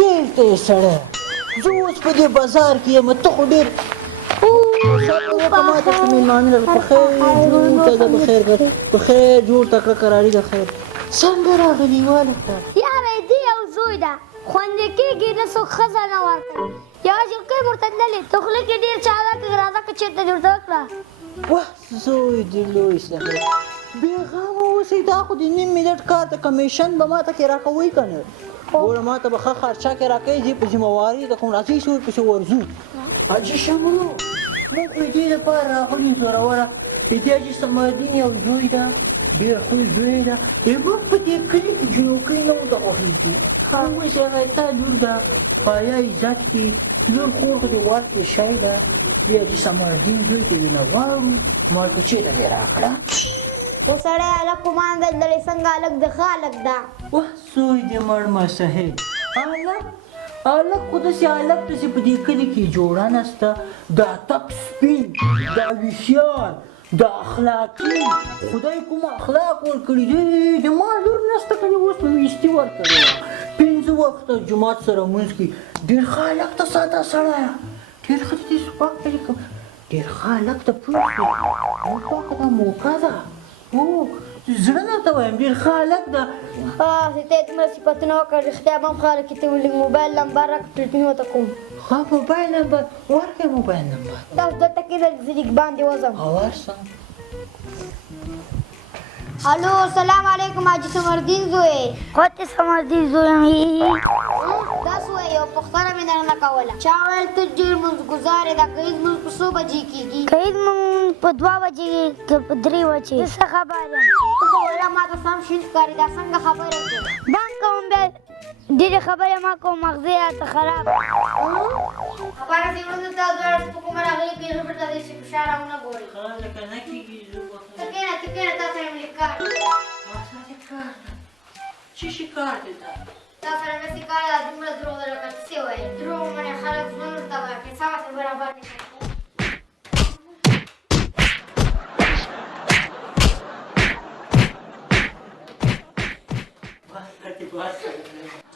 چیرته یې سړی زه اوس په دې بازار کې یم ته خو ډېر ما ته چې مېلمانه لرل بخیر جوړ ته کړه قراري ده خیر څنګه راغلي والکه یاره دې یو زوی ده خوندې کېږي نه څوک ښځه نه ورکوي یوازې کور ورته تللې ته خوله کې ډېر چالاک راځه که چېرته دې ورته وکړه واه زوی دې لوی سړی بېغمه اوسئ دا خو د نیم منټ کار ته کمیشن به ما ته کې راکوئ که نه ګوره ما ته به ښه خرچه کې راکوئ زه په ذمهواري د کوم راځئ چې ورپسې ورځو حاجي شمرو موږ په دې لپاره راغلي یو زوروره د دې حاجي صمدین یو زوی ده ډېر ښه زوی ده موږ په دې کلي کې جنوکۍ نه ورته خوښېږي اوس هغه تا لور ده پایا عزت کې لور خور خو دې ورکړې شی ده د حاجي صمدین زوی ته دې نه غواړو مالګچې ته دې راکړه خو سړی هلک خو ما اندازه څنګه هلک د ښه هلک ده واه زوی دې مړ مسهل هلک خو داسې هلک داسې په دې کلي کې جوړه نسته دا تک سپین دا ویښیان دا اخلاقي خدای کوم اخلاق ورکړي دی د ما لور نسته که اوس په ویشتي ورکړې وه 5 وخته جومات سره لمونځ کوي ډېر ښه هلک ته ساته سړیه ډېر ښه دې سپاک طریقه ډېر ښه هلک ته پوه شو پاکه دا موقع ده زړه درته وایم ډېر ښه هلک ده چې ته یې دومره صفتونه وکړه رښتیا به هم ښه هلک یې ته ولږ موبایل نمبر راکړه ټلیفون ورته کوم ښه موبایل نمبر ورکړئ موبایل نمبر داس 2 دقیقې زه لیک باندې وځم ورشه الو سلام علیکم حاجي ثمرالدین زوی کوتې ثمرالدین زوی دا سوی یو پوښتنه مې درنه کوله چا ویل ته ډېر لمونځګزار یې دا که عید لمونځ په څو بجې کېږي که عید لمونځ په 2 بجې که په 3 بجې زه څه خبر یم ته خو ویله ما ته سم شین ښکاري دا څنګه خبرې کوې بند کوم بیا ډېرې خبرې مه کوم مغزه یې راته خراب خبره دې وروسته تا دواړه په کومه راغلي پېغلې پرته دې چې فشار راونه ګوري لکه نه کېږي ته کښېنه تا سره مې لیک کار ما سره کار ده څه شي کار دی دا تا سره مې کار ده دومره دروغ ده لکه څه وایي دروغ منې خلک ژوند ورته وایي پیسه ورته برابر نه کوي